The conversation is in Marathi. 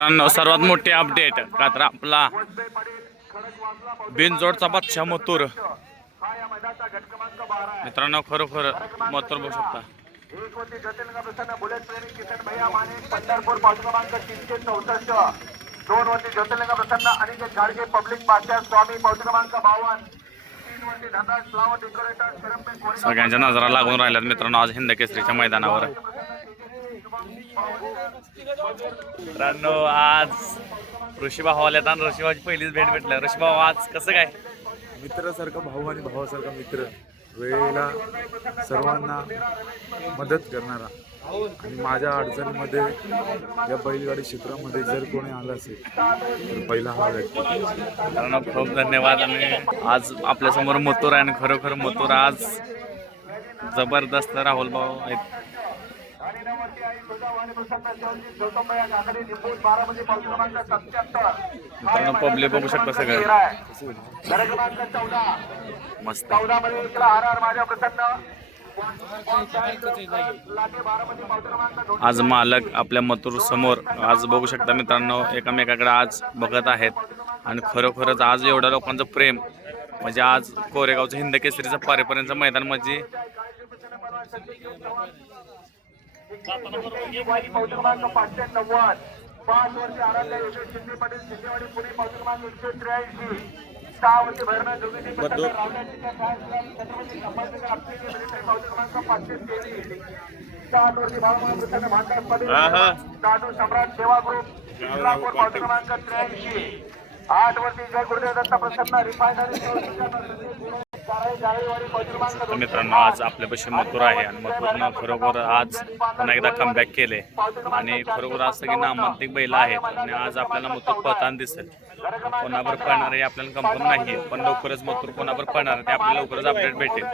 मित्रांनो सर्वात मोठी अपडेट का तर आपला बिनजोडचा बादशाह मथुर. मित्रांनो खरोखर मथुर बघू शकता. दोन वरती ज्योतिर्लिंग प्रसन्न अनिकेत घाडगे पब्लिक पाचशे स्वामी पावती क्रमांक बावन तीन वरती धनराज फ्लावर डेकोरेटर सगळ्यांच्या नजरा लागून राहिल्यात मित्रांनो आज हिंद केसरीच्या मैदानावर. मित्रांनो आज ऋषीभाऊ आल्यात आणि ऋषीभाऊची पहिलीच भेट भेटल्या ऋषीभाऊ आज कसं काय? मित्रासारखा भाऊ आणि भावासारखा मित्र. वेळेला सर्वांना मदत करणारा. आणि माझ्या अडचणीमध्ये या बैलगाडी क्षेत्रामध्ये जर कोणी आलं असेल तर पहिला हा व्यक्ती. मित्रांनो खूप धन्यवाद. आणि आज आपल्यासमोर मथुर आहे आणि खरोखर मथुर आज जबरदस्त राहुल भाऊ आहेत. काकडे बारामती क्रमांक सत्याहत्तर. पब्लिक बघू शकता सगळं. घर क्रमांक चौदा. मस्त. चौदा मध्ये माझ्या प्रसन्न. आज मालक आपल्या मथुर समोर. आज बघू शकता मित्रांनो एकामेकाकडे आज बघत आहेत. आणि खरोखरच आज एवढ्या लोकांचं प्रेम म्हणजे आज कोरेगावचं हिंद केसरीचं पारेपर्यंत मैदान म्हणजे पावती क्रमांक पाचशे नव्वद. पाच वर्षे आराध्य यशवंत शिंदे पाटील शिंदेवाडी पुणे पावती क्रमांक एकशे त्र्याऐंशी. सहा वर्षे भरणा जोगिनी छत्रपती मिलिटरी पावती क्रमांक पाचशे तेवीस. सात वर्षे बाळामामा प्रसन्न भांडार पाटील सम्राट सेवा ग्रुप इंद्रापूर पावती क्रमांक त्र्याऐंशी. आठ वर्षी जय गुरुदेव दत्त प्रसन्न रिफायनरी तर मित्रांनो आज आपल्यापाशी मथुरा आहे आणि मथुरनं खरोखर आज पुन्हा एकदा कमबॅक केले आणि खरोखर आज सगळी नामांतिक बैल आहेत आणि आज आपल्याला मथुर पळताना दिसेल. कोणावर पळणार आहे आपल्याला कंपन नाही पण लवकरच मथुर कोणावर पळणार आहे ते आपल्याला लवकरच अपडेट भेटेल.